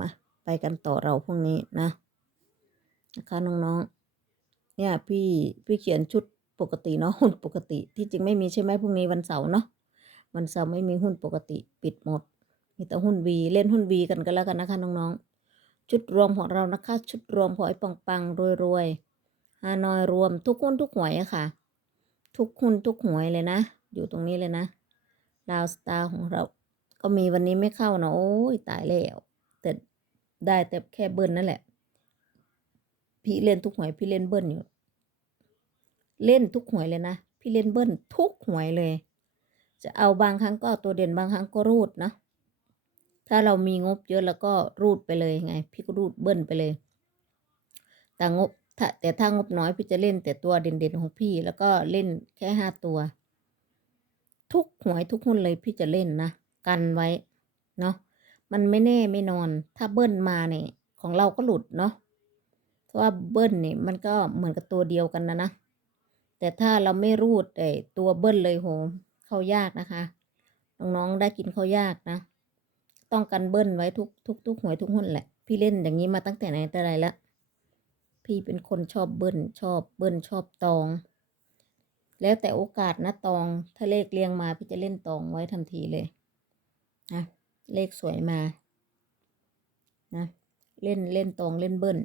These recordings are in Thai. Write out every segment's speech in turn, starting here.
มาไปกันต่อเราพรุ่งนี้นะ นะคะน้องๆ เนี่ยพี่พี่เขียนชุดปกติเนาะหุ้นปกติที่จริงไม่มีใช่ไหมพรุ่งนี้วันเสาร์เนาะวันเสาร์ไม่มีหุ้นปกติปิดหมด มีแต่หุ้นวีเล่นหุ้นวีกันกันแล้วกันนะคะน้องๆ ชุดรวมของเรานะคะ ชุดรวมของไอ้ปังปังรวยรวยฮานอยรวมทุกหุ้นทุกหวยอะค่ะ ทุกหุ้นทุกหวยเลยนะ อยู่ตรงนี้เลยนะดาวสตาร์ของเรา ก็มีวันนี้ไม่เข้านะโอ้ยตายแล้ว ได้แต่แค่เบิ้ลนั่นแหละ พี่เล่นทุกหวยพี่เล่นเบิ้ลอยู่ เล่นทุกหวยเลยนะ พี่เล่นเบิ้ลทุกหวยเลย จะเอาบางครั้งก็เอาตัวเด่นบางครั้งก็รูดนะ ถ้าเรามีงบเยอะแล้วก็รูดไปเลยไง พี่ก็รูดเบิ้ลไปเลย แต่งบถ้าแต่ถ้างบน้อยพี่จะเล่นแต่ตัวเด่นๆของพี่แล้วก็เล่นแค่ห้าตัว ทุกหวยทุกหุ้นเลยพี่จะเล่นนะ กันไว้เนาะ มันไม่แน่ไม่นอน ถ้าเบิ้ลมาเนี่ยของเราก็หลุดเนาะเพราะว่าเบิ้ลเนี่ยมันก็เหมือนกับตัวเดียวกันนะนะแต่ถ้าเราไม่รูดไอ้ตัวเบิ้ลเลยโหเข้ายากนะคะ น้องๆได้กินเข้ายากนะ ต้องกันเบิ้ลไว้ทุกทุกทุกหวยทุกหุ้นแหละ พี่เล่นอย่างนี้มาตั้งแต่ไหนแต่ไรแล้วพี่เป็นคนชอบเบิ้ลชอบเบิ้ลชอบตอง แล้วแต่โอกาสนะตอง ถ้าเลขเรียงมาพี่จะเล่นตองไว้ทันทีเลยนะ เลขสวยมา นะ เล่นเล่นตองเล่นเบิ้ล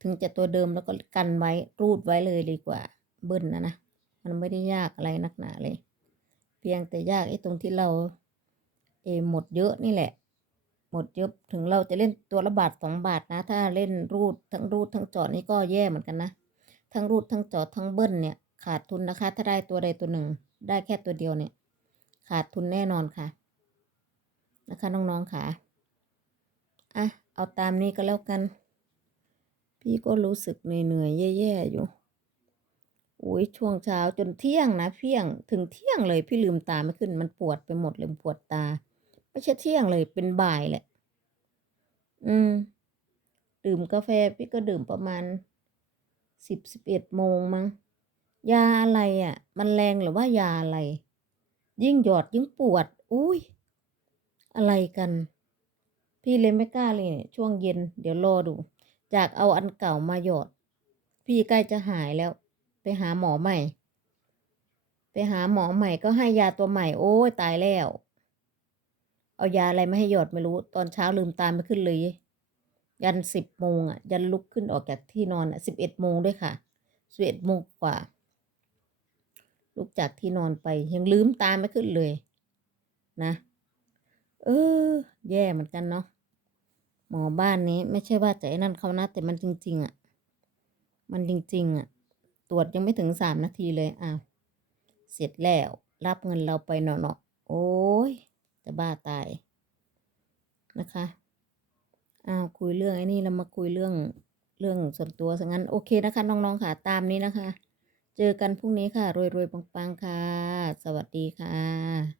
ถึงจะตัวเดิมแล้วก็กันไว้รูดไว้เลยดีกว่า เบิ้ลนะนะ มันไม่ได้ยากอะไรนักหนาเลย เพียงแต่ยากไอ้ตรงที่เราเออหมดเยอะนี่แหละ หมดเยอะถึงเราจะเล่นตัวละบาทสองบาทนะ ถ้าเล่นรูดทั้งรูดทั้งจอดนี่ก็แย่เหมือนกันนะ ทั้งรูดทั้งจอดทั้งเบิ้ลเนี่ยขาดทุนนะคะ ถ้าได้ตัวใดตัวหนึ่ง ได้แค่ตัวเดียวเนี่ย ขาดทุนแน่นอนค่ะ นะคะน้องๆค่ะ อะ เอาตามนี้ก็แล้วกัน พี่ก็รู้สึกเหนื่อยๆแย่ๆอยู่อุ้ยช่วงเช้าจนเที่ยงนะเที่ยงถึงเที่ยงเลยพี่ลืมตาไม่ขึ้นมันปวดไปหมดเลยปวดตา ไม่ใช่เที่ยงเลยเป็นบ่ายแหละ อืม ดื่มกาแฟพี่ก็ดื่มประมาณสิบสิบเอ็ดโมงมั้งยาอะไรอะ มันแรงหรือว่ายาอะไร ยิ่งหยอดยิ่งปวด อุ้ย อะไรกัน พี่เลยไม่กล้าเลยเนี่ยช่วงเย็น เดี๋ยวรอดู จากเอาอันเก่ามาหยอด พี่ใกล้จะหายแล้ว ไปหาหมอใหม่ ไปหาหมอใหม่ก็ให้ยาตัวใหม่ โอ้ยตายแล้ว เอายาอะไรมาให้หยอดไม่รู้ ตอนเช้าลืมตาไม่ขึ้นเลย ยันสิบโมงอะ ยันลุกขึ้นออกจากที่นอนอะสิบเอ็ดโมงด้วยค่ะสิบเอ็ดโมงกว่า ลุกจากที่นอนไปยังลืมตาไม่ขึ้นเลย นะ เออ แย่เหมือนกันเนาะหมอบ้านนี้ ไม่ใช่ว่าจะไอ้นั่นเขานะแต่มันจริง ๆอะ มันจริง ๆอะ ตรวจยังไม่ถึงสามนาทีเลยอ้าวเสร็จแล้วรับเงินเราไปเนาะๆโอ้ยจะบ้าตายนะคะอ้าวคุยเรื่องไอ้นี่เรามาคุยเรื่องเรื่องส่วนตัวซะงั้นโอเคนะคะน้องๆค่ะตามนี้นะคะ เจอกันพรุ่งนี้ค่ะ รวยๆปังๆค่ะ สวัสดีค่ะ